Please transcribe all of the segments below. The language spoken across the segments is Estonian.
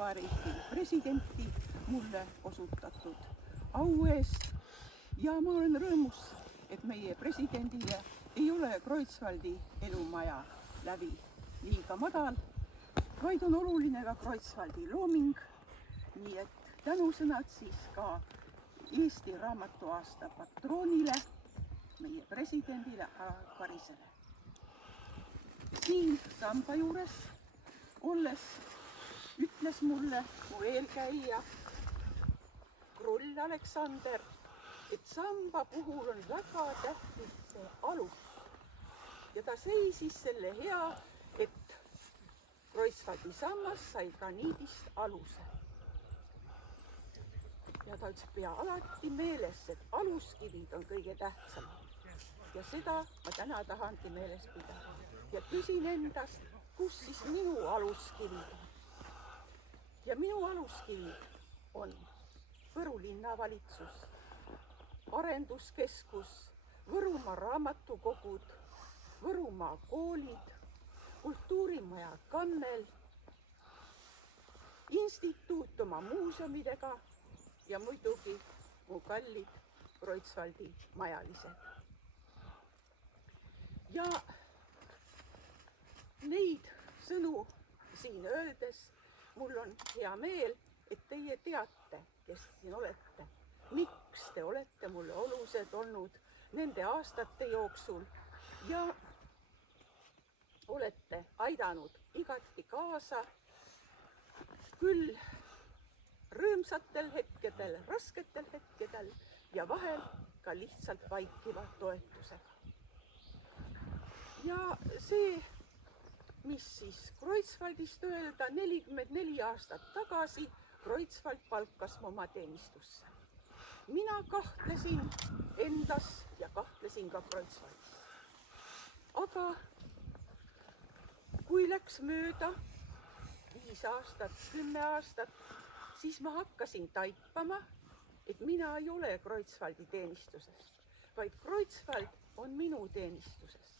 Vabariigi presidenti mulle osutatud au eest ja ma olen rõõmus, et meie presidendile ei ole Kreutzwaldi elumaja läbi liiga madal, vaid on oluline ka Kreutzwaldi looming, nii et tänusõnad siis ka Eesti raamatuaasta patroonile, meie presidendile Alar Karisele. Siin samba juures olles ütles mulle mu eelkäija Krull Aleksander, et samba puhul on väga tähtis see alus. Ja ta seisis selle hea, et Kreutzwaldi sammas sai graniidist aluse. Ja ta ütles, pea alati meeles, et aluskivid on kõige tähtsamad. Ja seda ma täna tahangi meeles pidada. Ja küsin endast, kus siis minu aluskivid on. Ja minu aluskivid on Võru linnavalitsus, arenduskeskus, Võrumaa raamatukogud, Võrumaa koolid, kultuurimaja Kannel, instituut oma muuseumidega ja muidugi mu kallid Kreutzwaldi majalised. Ja neid sõnu siin öeldes mul on hea meel, et teie teate, kes siin olete, miks te olete mulle olulised olnud nende aastate jooksul ja olete aidanud igati kaasa küll rõõmsatel hetkedel, rasketel hetkedel ja vahel ka lihtsalt vaikiva toetusega. Ja see, mis siis Kreutzwaldist öelda, 44 aastat tagasi Kreutzwald palkas oma teenistusse. Mina kahtlesin endas ja kahtlesin ka Kreutzwaldis. Aga kui läks mööda 5 aastat, 10 aastat, siis ma hakkasin taipama, et mina ei ole Kreutzwaldi teenistuses, vaid Kreutzwald on minu teenistuses.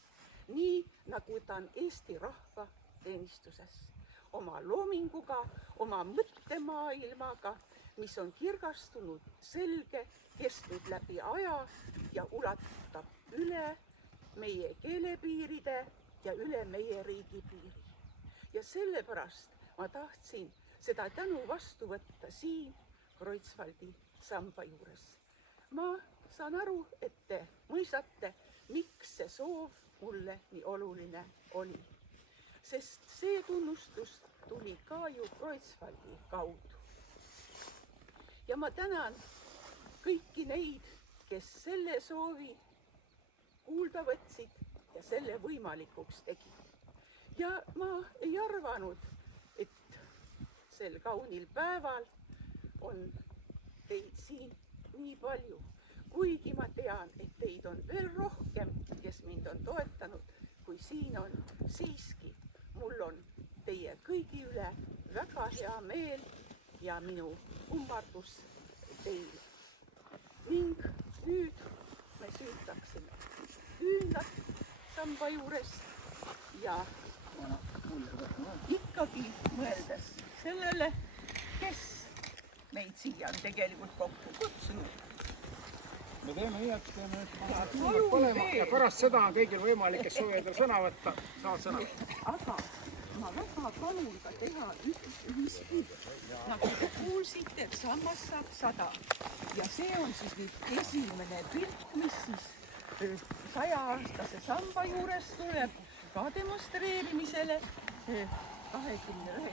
Nii nagu ta on Eesti rahva teenistuses, oma loominguga, oma mõttemaailmaga, mis on kirgastunud selge, kestnud läbi aja ja ulatab üle meie keelepiiride ja üle meie riigipiiri. Ja sellepärast ma tahtsin seda tänu vastu võtta siin Kreutzwaldi samba juures. Ma saan aru, et te mõistate, miks see soov mulle nii oluline oli. Sest see tunnustus tuli ka ju Kreutzwaldi kaudu. Ja ma tänan kõiki neid, kes selle soovi kuulda võtsid ja selle võimalikuks tegid. Ja ma ei arvanud, et sel kaunil päeval on teid siin nii palju. Kuigi ma tean, et teid on veel rohkem, kes mind on toetanud, kui siin on, siiski mul on teie kõigi üle väga hea meel ja minu kummardus teile. Ning nüüd me süütaksime küünlad samba juures ja ikkagi mõeldes sellele, kes meid siia on tegelikult kokku kutsunud. Me teeme nii, et teeme põlema ja pärast seda on kõigil võimalik, kes soovivad sõna võtta, saavad sõna. Aga ma väga palun ka teha ühiski, nagu te kuulsite, et sammas saab 100. Ja see on siis nüüd esimene pilt, mis siis 100-aastase samba juures tuleb ka demonstreerimisele 29.